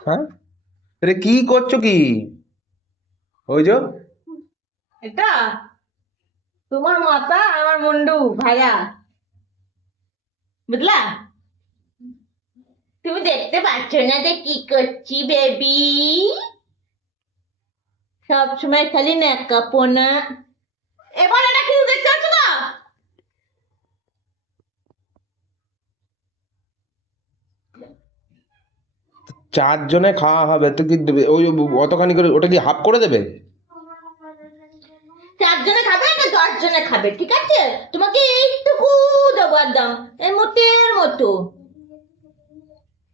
হ্যাঁ, এটা কি করছো কি? ওই যে এটা তোমার মাথা আমার মুন্ডু ভাজা, বুঝলা? তুমি দেখতে পাচ্ছ না যে কি করছি বেবি? সব সময় খালি ন্যাকাপোনা। এবার এটা কি দেখতে পাচ্ছ না? চারজনে খাওয়া হবে তো কি দেবে? ওই অতখানি করে ওটা কি হাফ করে দেবে? 4 জনে খাবে না 10 জনে খাবে, ঠিক আছে? তোমাকে এইটুকু দেবার দাম, এই মোটের মতো।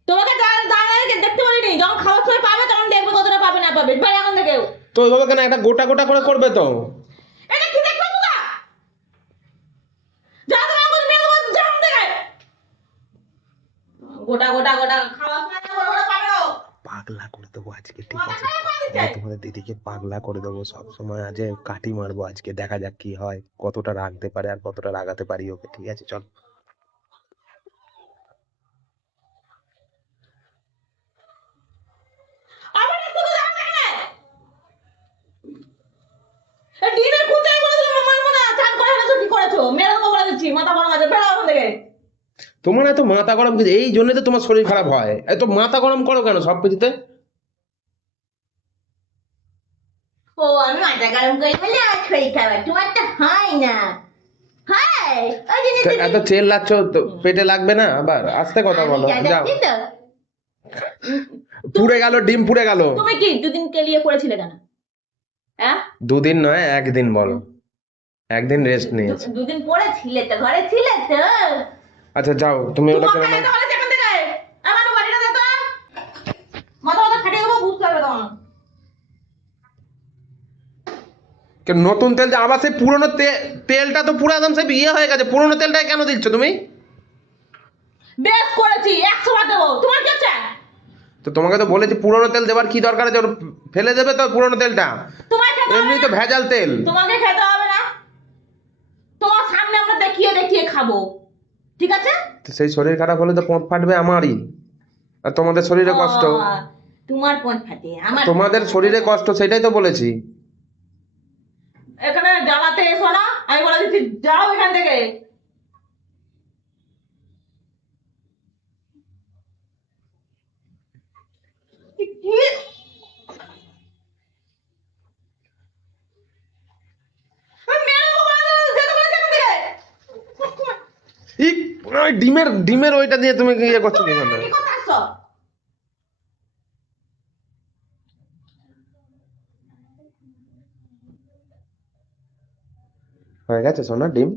তোমাকে দাঁড়িয়ে দেখতে বলিনি, যখন খাওয়ার সময় পাবে তখন দেখবে কতটা পাবে না পাবে। এবার এখন থেকে তো ওইভাবে কেন, একটা গোটা গোটা করে করবে তো। এটা কি দেখতে পাচ্ছ না? যা তো আমাকে মেরে দেবো, যা এখন থেকে। গোটা গোটা গোটা খাওয়ার সময় গোটা গোটা পাবে না। পাগলা করে দেবো আজকে, ঠিক আছে? আমি তোমাদের দিদিকে পাগলা করে দেবো সব সময়। আজ কাটি মারবো আজকে, দেখা যাক কি হয়, কতটা রাখতে পারে আর কতটা রাগাতে পারি ওকে। ঠিক আছে, চল। আমার একটু তো দাও না। এই ডিনের কুচাই বলেছিল মারবো না, চান করে এনেছো কি করেছো? মেরে দেবো বলে দিচ্ছি, মাথা গরম আছে, বেরো এখন থেকে। তোমার এত মাথা গরম কিছু, এই জন্য তো তোমার শরীর খারাপ হয়। এত মাথা গরম করো কেন সব কিছুতে? ও আমি মাথা গরম করি বলে আমার শরীর খারাপ, তোমার তো হয় না। হয় ওই জিনিস এত চেল লাগছ তো পেটে লাগবে না আবার? আস্তে কথা বলো। যাও, পুড়ে গেল, ডিম পুড়ে গেল। তুমি কি দুদিন কেলিয়ে পড়েছিলে কেন? হ্যাঁ, দুদিন নয়, একদিন বলো। একদিন রেস্ট নিয়েছি। দুদিন পড়েছিলে তো, ঘরে ছিলে তো। আচ্ছা যাও, তুমি ওটা তোমাকে কেন? যেতে বলে যেখান থেকে আমার বাড়িটা যেত, মাথা মাথা ফাটিয়ে দেবো, বুঝতে পারবে তখন। নতুন তেল যে আবার সেই পুরনো তেলটা তো পুরো একদম সে ইয়ে হয়ে গেছে। পুরনো তেলটা কেন দিচ্ছ তুমি? বেশ করেছি, 100 বার দেবো, তোমার কি আছে? তো তোমাকে তো বলেছি পুরনো তেল দেবার কি দরকার আছে? ফেলে দেবে তো পুরনো তেলটা। তোমার খেতে এমনি তো ভেজাল তেল। তোমাকে খেতে হবে না, তোমার সামনে আমরা দেখিয়ে দেখিয়ে খাবো, ঠিক আছে? সেই শরীর খারাপ হলে তো পোঁত ফাটবে আমারই, আর তোমাদের শরীরে কষ্ট। তোমার কোন ফাটে আমার? তোমাদের শরীরে কষ্ট, সেটাই তো বলেছি। এখানে জ্বালাতে এসো না, আমি বলে দিচ্ছি যাও এখান থেকে। ডিমের ওইটা দিয়ে তুমি ইয়ে করছো কি জন্য? কি কথা আসছো? হয়ে গেছে সোনা ডিম।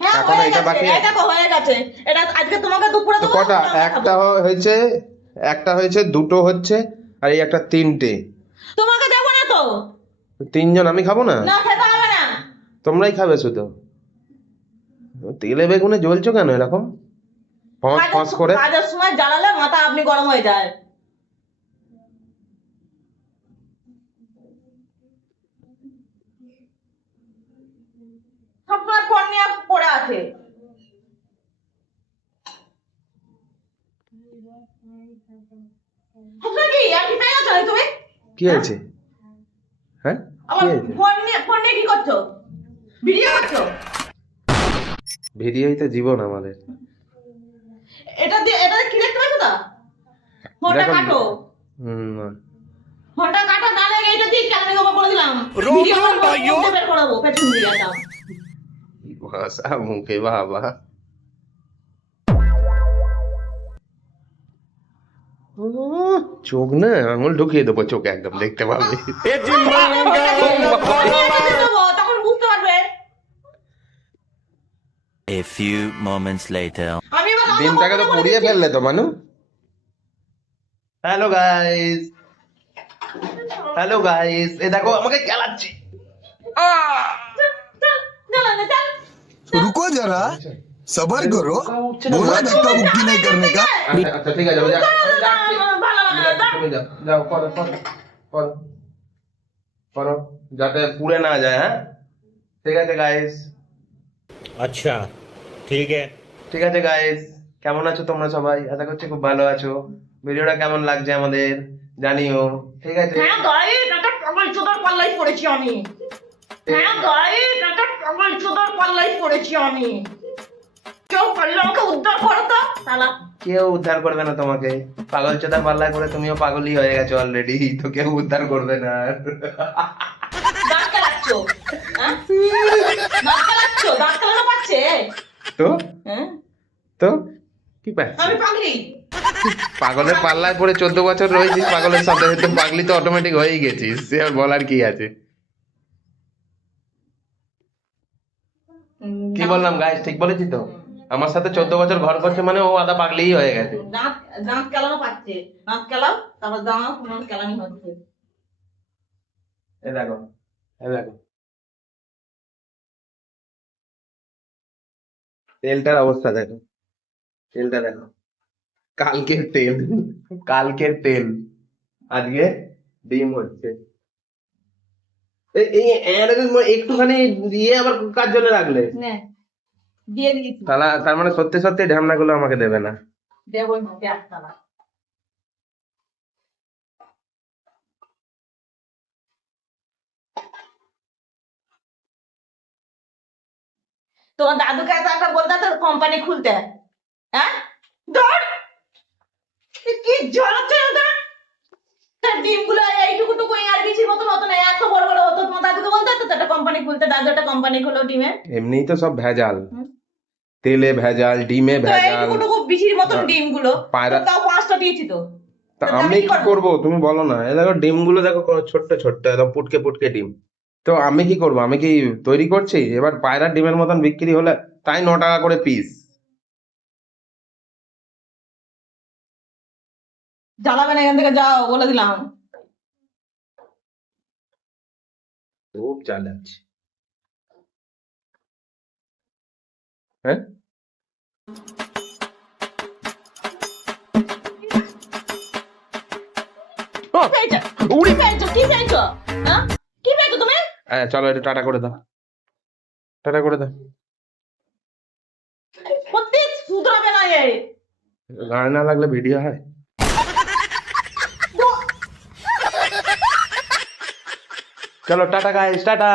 হ্যাঁ এখন হয়ে এটা গেছে, বাকি। এটা তো হয়ে গেছে। এটা আজকে তোমাকে দুপুরে তো দেবো, কটা? আমরা একটা খাবো। হয়েছে, একটা হয়েছে, দুটো হচ্ছে, আর এই একটা তিনটে। তোমাকে দেবো না তো। তিনজন, আমি খাবো না? না খেতে হবে না। তোমরাই খাবে শুধু। তেলে বেগুনে জ্বলছো কেন এরকম ফস ফস করে? কাজের সময় জ্বালালে মাথা আপনি গরম হয়ে যায়। সবসময় ফোন নিয়ে পড়ে আছে। সবসময় কি আর কি তাই আছো তুমি? কি হয়েছে? হ্যাঁ, আমার কি হয়েছে? ফোন নিয়ে কি করছো? ভিডিও করছো? ভিডিওই তো জীবন আমাদের। এটা কি দেখতে পাচ্ছ না? ফোনটা দেখো। কাটো, না। ফোনটা কাটো, নালে এইটা দিয়ে কেন নিব বলে দিলাম। ভিডিও বের করাবো পেছন দিয়ে দাও। ভাষা মুখে বাবা। চোখ না, আঙুল ঢুকিয়ে দেবো চোখে, একদম দেখতে পাবে। তখন বুঝতে পারবে। A few moments later. ডিমটাকে তো পুড়িয়ে ফেললে তো মানু। হ্যালো গাইস, হ্যালো গাইস, এই দেখো আমাকে খেলাচ্ছি। रुको जरा, सबर करो, बोला धक्का मुक्की नहीं करने का। আচ্ছা ঠিক আছে, আমি যাচ্ছি। তুমি যাও, করো করো করো। করো যাতে পুড়ে না যায়। হ্যাঁ ঠিক আছে গাইস। अच्छा ठीक है। ঠিক আছে গাইস, কেমন আছো তোমরা সবাই? আশা করছি খুব ভালো আছো। ভিডিওটা কেমন লাগছে আমাদের জানিও। ঠিক আছে, হ্যাঁ গাইস, একটা টগল চোদার পাল্লাই পড়েছি আমি। হ্যাঁ গাইস, একটা টগল চোদার পাল্লাই পড়েছি আমি। কেউ পারলে আমাকে উদ্ধার করো তো শালা। কেউ উদ্ধার করবে না তোমাকে। পাগল চোদার পাল্লায় করে তুমিও পাগলই হয়ে গেছো অলরেডি, তো কেউ উদ্ধার করবে না আর। দাঁত কালাচ্ছো, হ্যাঁ? দাঁত কালাচ্ছো, দাঁত কালানো পাচ্ছে? তো হ্যাঁ? তো কি পাচ্ছি? আমি পাগলি। পাগলের পাল্লায় পড়ে 14 বছর রয়েছিস পাগলের সাথে, তো পাগলি তো অটোমেটিক হয়েই গেছিস, সে আর বলার কি আছে। কি বললাম গাইস, ঠিক বলেছি তো? আমার সাথে 14 বছর ঘর করছে মানে ও আদা পাগলিই হয়ে গেছে। দাঁত দাঁত কেলানো পাচ্ছে, দাঁত কেলাও, তারপর দাঁড়াও, তোমার কেলানি হচ্ছে। এ দেখো, এ দেখো তেলটার অবস্থা দেখো, তেলটা দেখো, কালকের তেল, কালকের তেল, আজকে ডিম হচ্ছে। এই একটুখানি দিয়ে আবার কার জন্য রাখলে? নে, দিয়ে দিয়েছি। তার মানে সত্যি সত্যি ঢ্যামনা গুলো আমাকে দেবে না। দেবই না, একটা না। তোমার দাদুকে এত একটা বলতে তোর কোম্পানি খুলতে, হ্যাঁ? ধর, কি জ্বালাচ্ছে এটা। ডিমগুলো এইটুকু টুকু আর বিচির মতন হতো না, এত বড় বড় হতো। তোমার দাদুকে বলতে হতো তো একটা কোম্পানি খুলতে, দাদু একটা কোম্পানি খুলো ডিমের। এমনিই তো সব ভেজাল, হুম। তেলে ভেজাল, ডিমে তো ভেজাল। এইটুকু টুকু বিচির মতন না, ডিমগুলো পায়রা- তাও 5টা দিয়েছি তো। তা তো আমি কি করব তুমি বলো না। এই দেখো ডিম গুলো দেখো ছোট্ট ছোট্ট একদম পুটকে পুটকে ডিম। তো আমি কি করব? আমি কি তৈরি করছি? এবার পায়রার ডিমের মতন বিক্রি হলে তাই 9 টাকা করে পিস। জ্বালাবে না, এখান থেকে যাও বলে দিলাম। খুব জ্বালাচ্ছে। হ্যাঁ ও, কি পেয়েছো? উড়ি। কি পেয়েছো? কি পেয়েছো? হ্যাঁ? কি পেয়েছো তুমি? চলো এটা টাটা করে দাও, টাটা করে দাও। সত্যি শুধরাবে না এ। গায়ে না লাগলে ভিডিও হয়। চলো টাটা গাইস, টাটা।